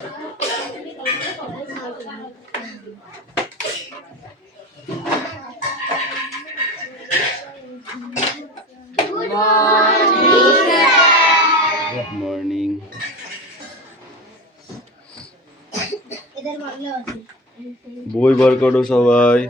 Good morning. বই বার করো সবাই।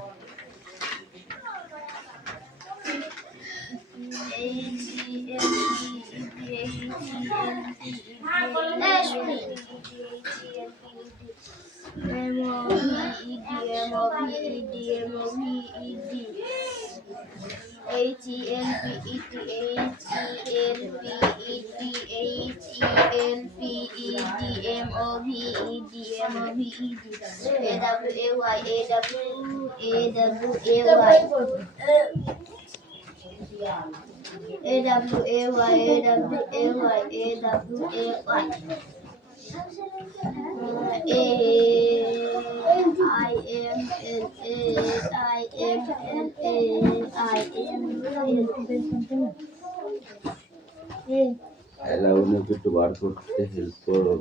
ওনাকে একটু বার করতে হেল্প করো।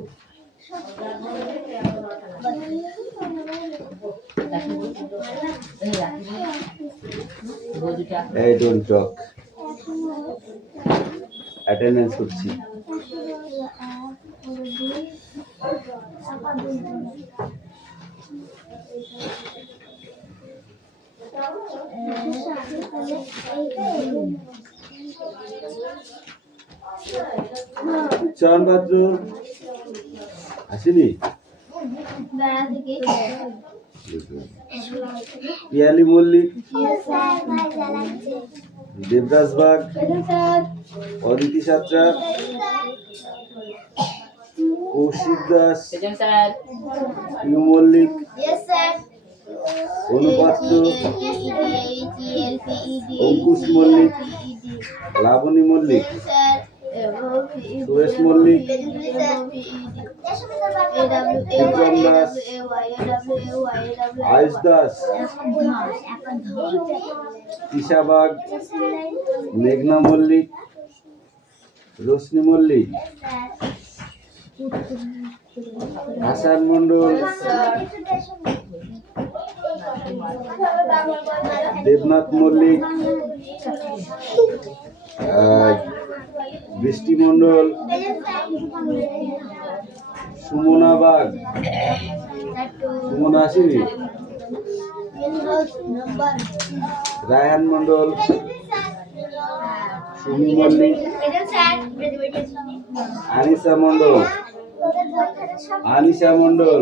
এই ডোন্ট টক, অ্যাটেন্ডেন্স করছি। চান পাত্র আসেনি? পিয়ালি মল্লিক, দেবদাস বাগ, অদিতি সাত্রা, কৌশিক দাস, ইউ মল্লিক, অনুপাত্র, অঙ্কুশ মল্লিক, লাবণী মল্লিক, সুরেশ মল্লিক, বিক্রম দাস, আয়ুষ দাস, তিশা বাগ, মেঘনা মল্লিক, রোশনি মল্লিক, হাসান মন্ডল, দেবনাথ মল্লিক, বৃষ্টি মন্ডল, সুমনা বাগ, সুমনা আসেনি? রায়হান মন্ডল, সুমি মল্লিক, আনিসা মন্ডল, আনিসা মন্ডল,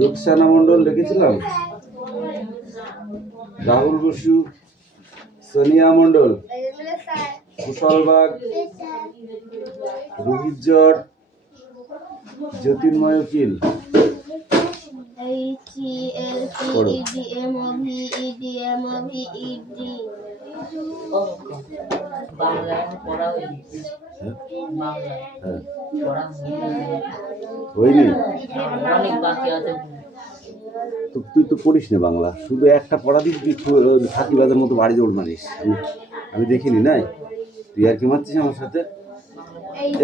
রুকসানা মন্ডল লিখেছিলাম, রাহুল বসু, সোনিয়া মন্ডল, কুশল বাগ, রোহিত জট, জ্যোতির্ময় উকিল। হয়নি? তুই তো পড়িস না বাংলা, শুধু একটা পড়া দিস, ফাঁকিবাজের মতো বাড়ি দৌড় মারিস। আমি দেখিনি নাই, তুই আর কি মারছিস আমার সাথে?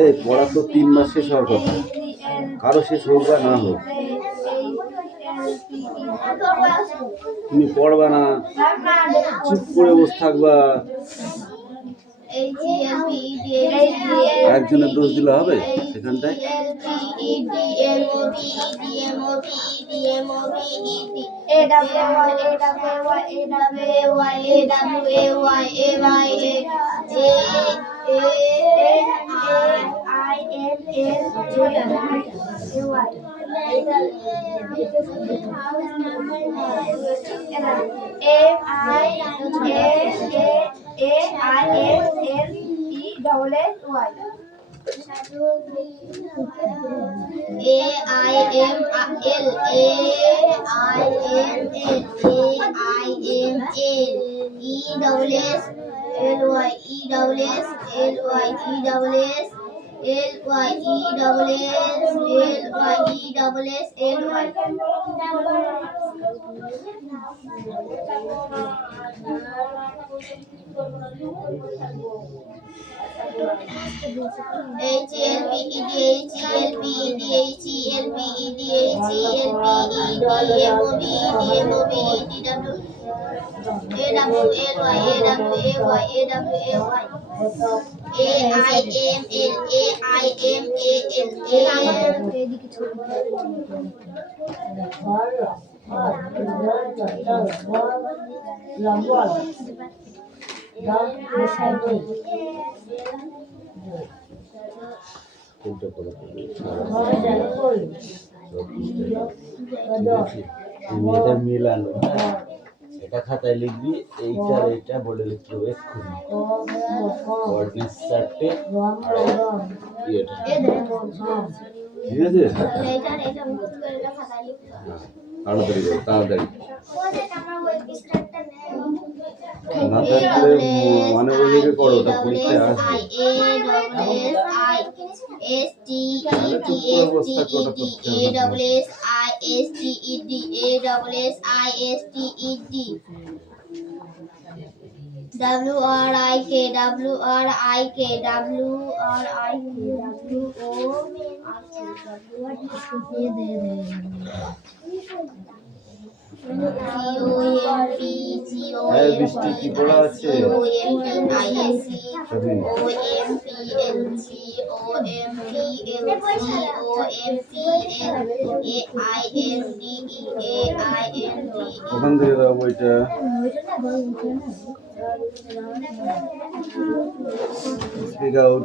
এই পড়া তো 3 মাস শেষ হওয়ার কথা, কারো শেষ হোক বা না হোক, তুমি পড়বা না, চুপ করে বসে থাকবা। একজনের দোষ দিলে হবে সেখানটায়? কোনটা করা হবে? ঠিক আছে, তুমি এটা মিলানো, হ্যাঁ এটা খাতায় লিখবি, এইটা আর এইটা বোর্ডে লিখতে হবে এক্ষুনি। কোঅর্ডিনেট চারটে ইয়েটা ঠিক আছে, তাড়াতাড়ি করো তাড়াতাড়ি। মাথায় করে মানে ওইদিকে করো, ওটা পরীক্ষায় আসবে। বৃষ্টি কি পড়া আছে? ওখান থেকে দাও বইটা। Speak out.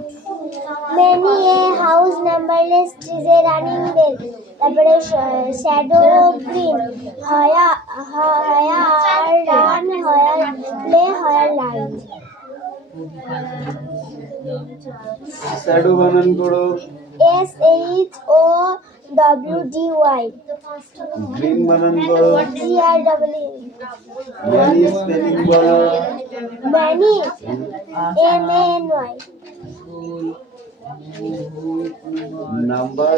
Many a house, numberless trees, a running bell. তারপরে shadow green, হয়া run, হয়া play, হয়া light. শ্যাডো বানান করো। SHOWDY. গ্রিন বানান করো। GREE. ইয়ানি স্পেলিং করো। Many MANY. নাম্বার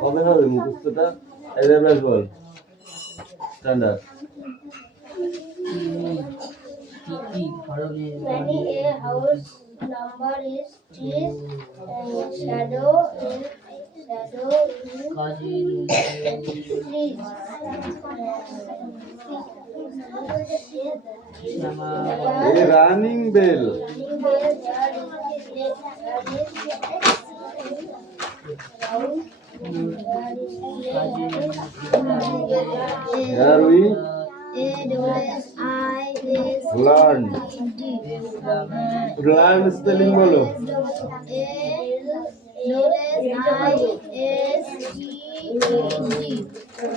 কবে হবে মুখস্থটা? এভাবে বল standard. Many a house, number is trees, shadow trees. Running bell. Here we learn. Learn spelling বলো।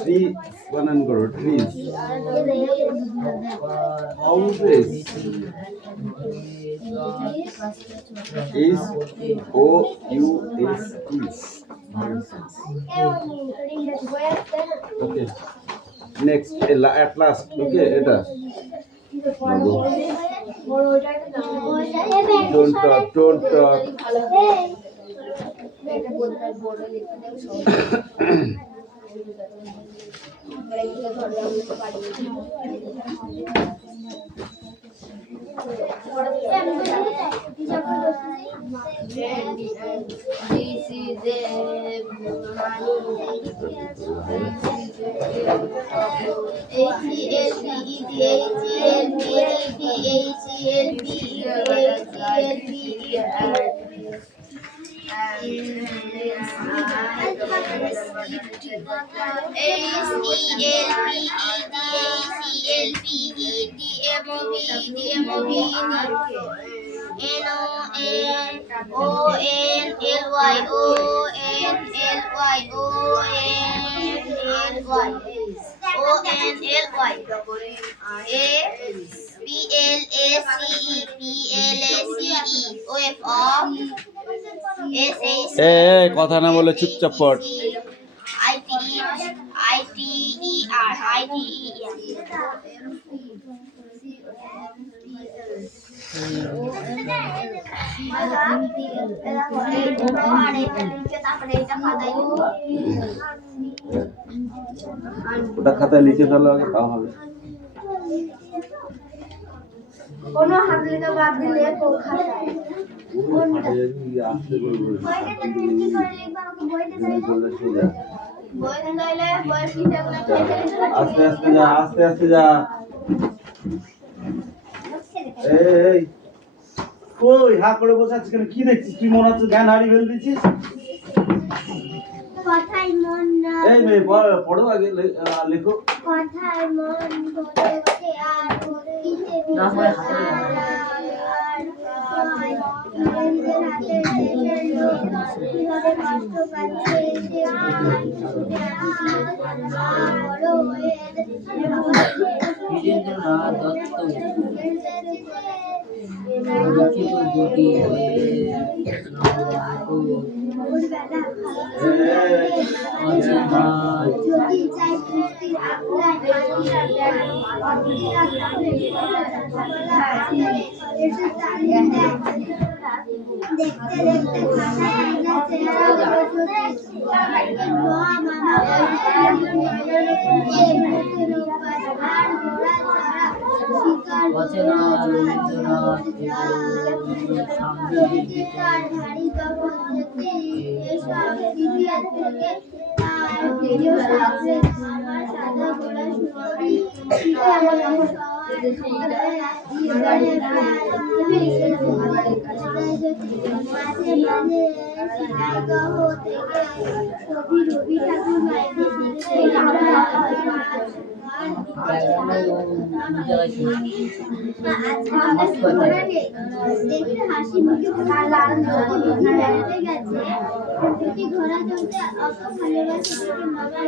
Tree বানান করো। Trees. Houses. HOUSES. Okay. Next, at last. Okay, এটা। Don't talk. কথা না বলে চুপচাপ পড়। ওটা খাতায় লিখে ফেলো আগে, তাও হবে। কোনো হাত লেখা বাদ দিলে খাতায় আসতে বলবো বইটাতে কি করে লিখবা আমাকে বইতে চাইলে বইতে চাইলে বই পিছাগুলো আস্তে আস্তে যা, আস্তে আস্তে যা। এই কই হা করে বসে আছিস কেন? কি দেখছিস তুই? মনে হচ্ছে জ্ঞান হারিয়ে ফেলে দিচ্ছিস। কথাই মন না এই মেয়ে পড়ো আগে, লেখো। কথাই মন ধরে ওঠে আর ভক্তিতে নিজের হাতে শেষের লোক কিভাবে কষ্ট পাচ্ছে সে বড় হয়ে বীরেন্দ্রনাথ দত্ত রচিত দুটি বইয়ের অচেনা যদি চাই কুস্তির আগুলায় মাটিরা অধীরা গ্রামে এসে চালিয়ে দেয় দেখতে দেখতে খাতায় চেহারা বড় মা মামা আর ঘোড়া ছাড়া শিকার অচেনা রবীন্দ্রনাথ প্রকৃতির ভারী তখন যেতে এসব ইতিহাস থেকে তার প্রিয় সাথে আমার সাদা ঘোড়া সুন্দরী মাঝে মাঝে শিকারগাহ থেকে কবি রবি ঠাকুর মাইকে দেখতে হাসি মুখে বেড়াতে গেছে প্রকৃতি ঘোড়া চলতে অত ভালোবাসে মামা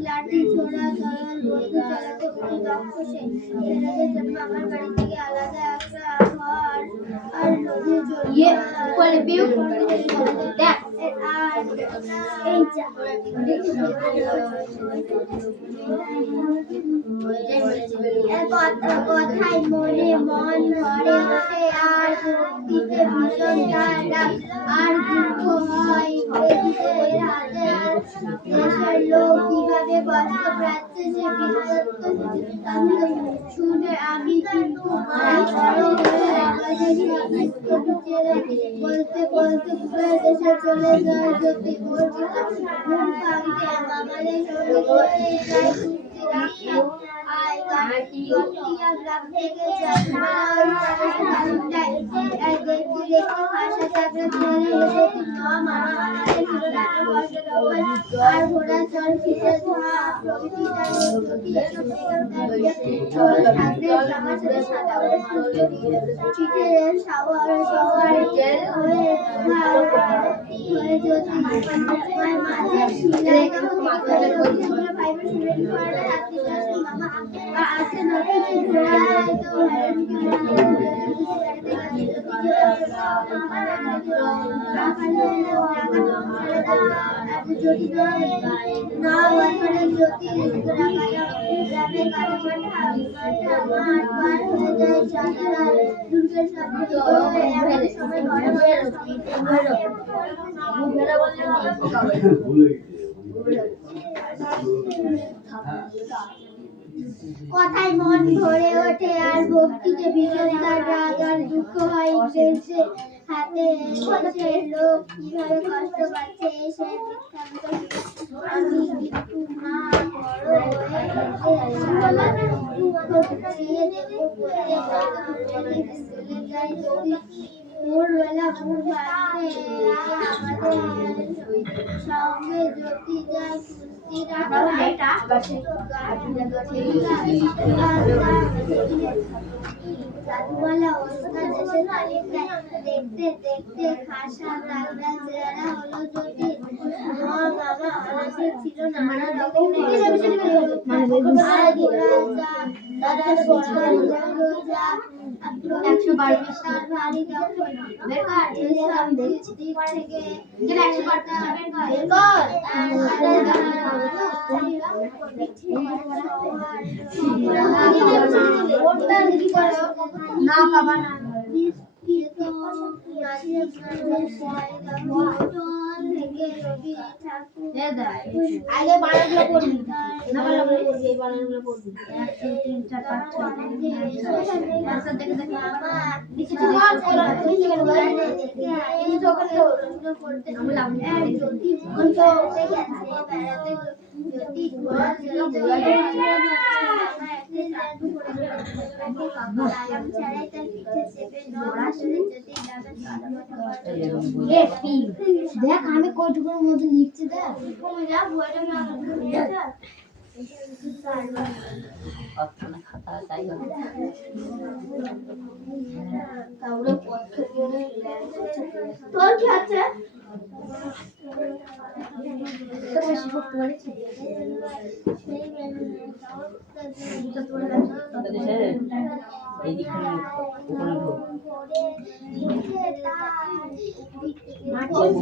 লাঠি ছোড়া দয়াল বন্ধু চালাতে খুব দক্ষ সে ছেলেদের জন্য আমার বাড়ি থেকে আলাদা একটা ঘর আর নদী জড়িয়ে দেখ আর এই যা কথায় মনে মন ভরে ওঠে আর ভক্তিতে ভীষণ ঠান্ডা আর দুঃখ হয় দেশের হাতে দেশের লোক কিভাবে কষ্ট পাচ্ছে সে বিরক্ত শুনে আমি কিন্তু বলতে বলতে দেশে চলে যায় যদি ওর ঘুম ভাঙতে আমাদের গ্রাম থেকে আর ঘোড়া চল ফিরে প্রকৃতি যদি না বছরের জ্যোতি গ্রামের পার হয়ে যায় চাঁদারা দুর্গের সামনে সময় কথায় মন ভরে ওঠে আর ভক্তিতে ভীষণ তার রাগ আর দুঃখ হয় দেশে হাতে দেশের লোক কিভাবে কষ্ট পাচ্ছে সে আমি কিন্তু মা ভোরবেলা ভোর আমাদের সঙ্গে জ্যোতি যায় সাধুবালা অবস্থা দেশে চালিয়ে যায়। দেখতে দেখতে খাসা তাগড়া চেহারা হলো জ্যোতি। মামা অনাসে ছিল নানা রকমের দাদা সরকার রোজা 112 তার ভারী দখল বেকার এসব দেখছি দিক থেকে 112 বের কর না বাবা না আগে বানানগুলো পড়বি না বানানগুলো পড়বি এই বানানগুলো পড়বি 1 2 3 4 5 6 আচ্ছা দেখে দেখে বাবা নিচে এই দোকানে রোজনা পড়তে আমি যদি কোনটা হয়ে গেছে বেড়াতে যদি ঘোরা চলে যায় আমার একটা টাটু করে আরাম ছাড়াই তার পিঠে চেপে নড়া শুনে যদি দাদা সাদা এ পি দেখ আমি কতটুকুর মধ্যে লিখছি দেখ কমে যা বইটা না অক্ষণে খাতা তাই হবে কাউরে পথ করে তোর কি আছে তো বেশি করতে পারছিস এই দিকে ওখানে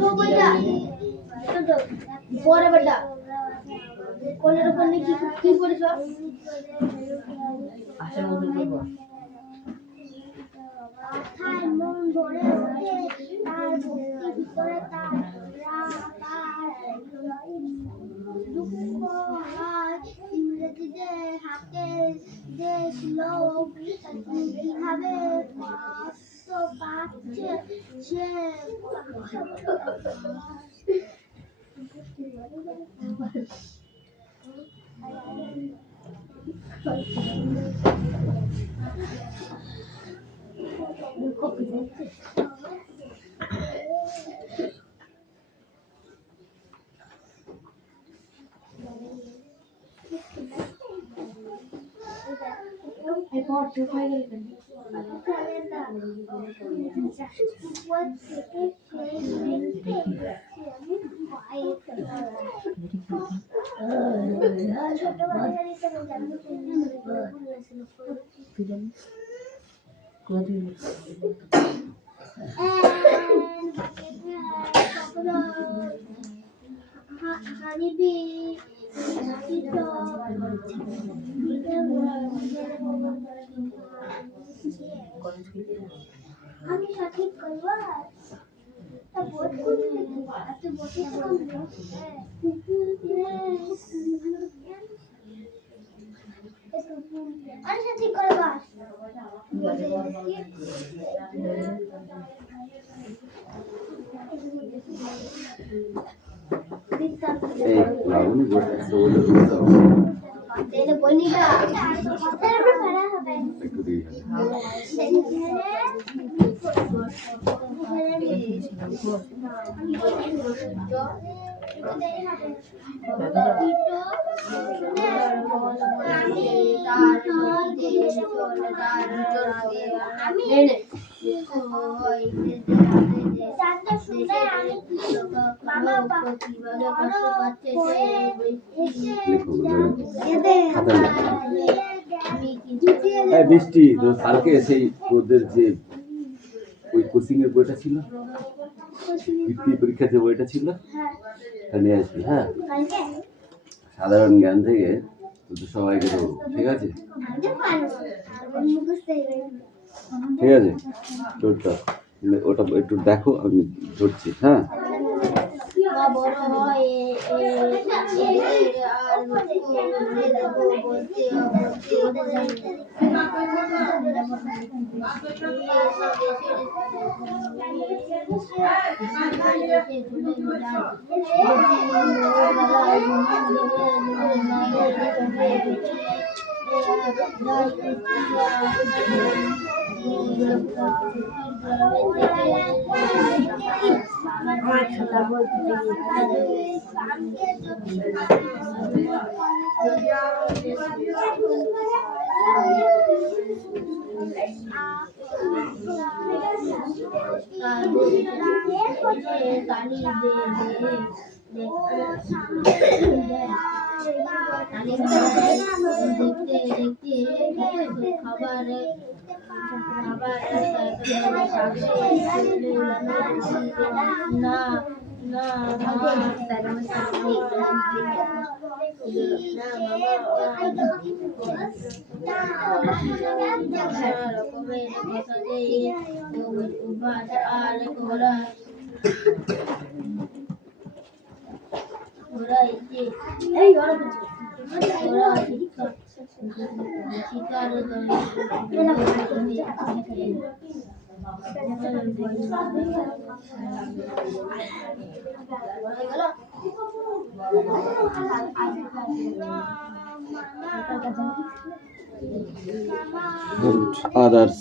ঢোক পরে বেটা কোনের উপর কি কি করেছ আসল মতো করবো মাথায় মন ভরে ওঠে তার ভক্তি ভিতরে তার দুঃখ হয় ইংরেজিদের হাতে দেশ লোক কিভাবে কষ্ট পাচ্ছে সে এরপর চুপ হয়ে গেলেন আমি সঠিক করবো তা বোধ করি এত বসে আমি সঠিক করবো এই লাগুনি গোটা বলে দাও তেলে বনিটা তারপর ভাড়া হবে একটু দিয়ে বৃষ্টি কালকে সেই ওদের যে ওই কোচিং এর বইটা ছিল বৃত্তি পরীক্ষা যে বইটা ছিল নিয়ে আসবি হ্যাঁ সাধারণ জ্ঞান থেকে সবাইকে দেবো ঠিক আছে ঠিক আছে তোরটা ওটা একটু দেখো আমি ধরছি হ্যাঁ বড় হয় আদার্স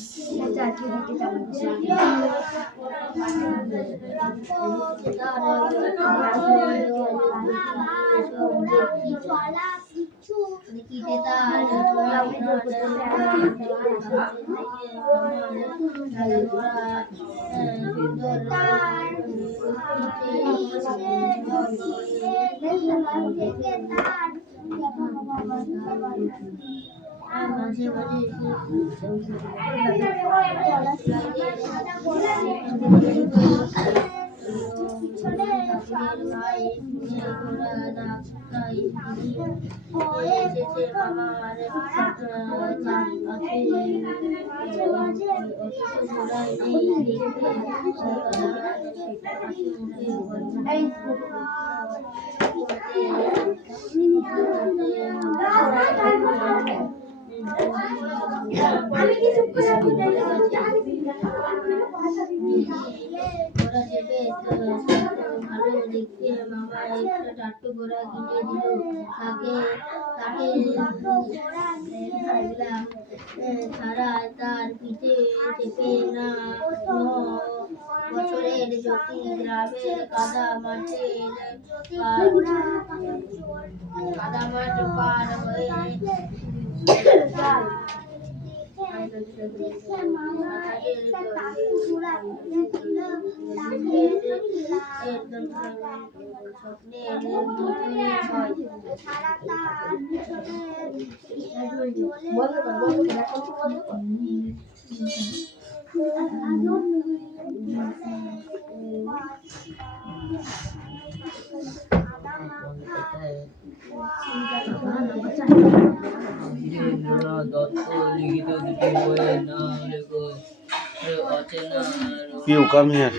পিউ কাম হিয়ার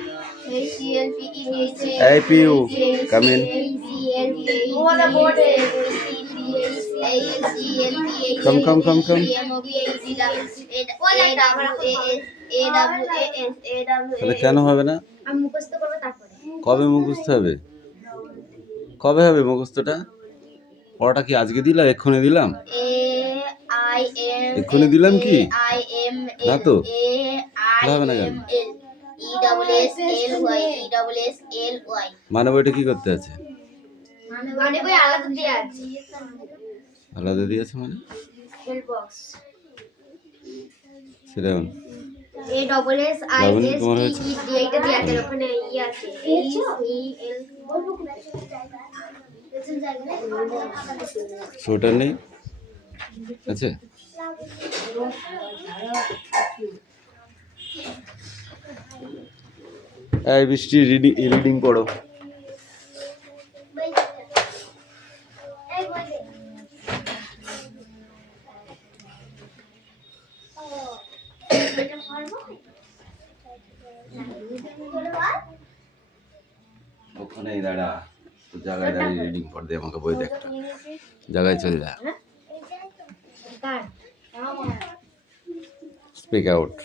এই পিউ কাম ইন come তাহলে কেন হবে না কবে মুখস্থ হবে কবে হবে মুখস্থটা পড়াটা কি আজকে দিলাম এক্ষুনি দিলাম এক্ষুনি দিলাম কি না তো হবে না কেন মানে বইটা কি করতে আছে আলাদা দিয়েছে মানে সেটা তোমার হয়েছে শোটার নেই আচ্ছা এই বৃষ্টি রিডিং পড়ো ওখানে দাঁড়া তো জায়গায় দাঁড়িয়ে রিডিং পড় দে আমাকে বই দেখ জায়গায় চলে যা স্পিক আউট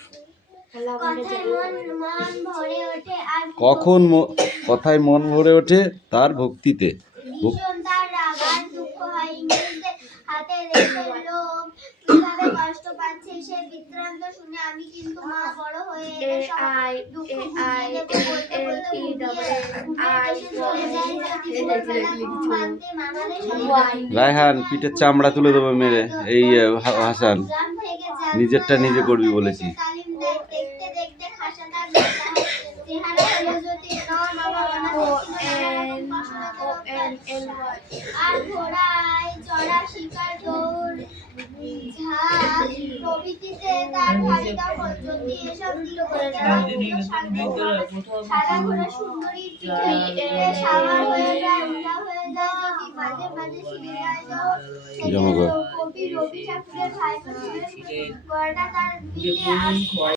কখন কথায় মন ভরে ওঠে তার ভক্তিতে হাতে দেশের লোক কিভাবে কষ্ট পাচ্ছে সে বিভ্রান্ত শুনে আমি কিন্তু মা বড় হয়ে এদের সব দুঃখ বুঝিয়ে দেবো। বলতে বলতে চলে যায় যদি ভোরবেলা ঘুম ভাঙতে মানালে রায়হান পিঠের চামড়া তুলে দেবো মেরে। এই হাসান গ্রাম থেকে যাত্রা নিজেরটা নিজে করবি বলেছি। তালিম দেয়। দেখতে দেখতে খাসাটা চেহারা হলো যদি আর ঘোড়ায় চড়া শিকার দৌড় ঝাঁক প্রভৃতিতে তার ভারী দখল। যদি এসব দিক থেকে সাদা ঘোড়া সুন্দরীর পিঠে সাবার হয়ে যায় উঠা হয়ে যায়। যদি মাঝে মাঝে শিখে যায় জমা কর। কবি রবি ঠাকুরের ভাইপো ছিলেন গড়টা তার দিলে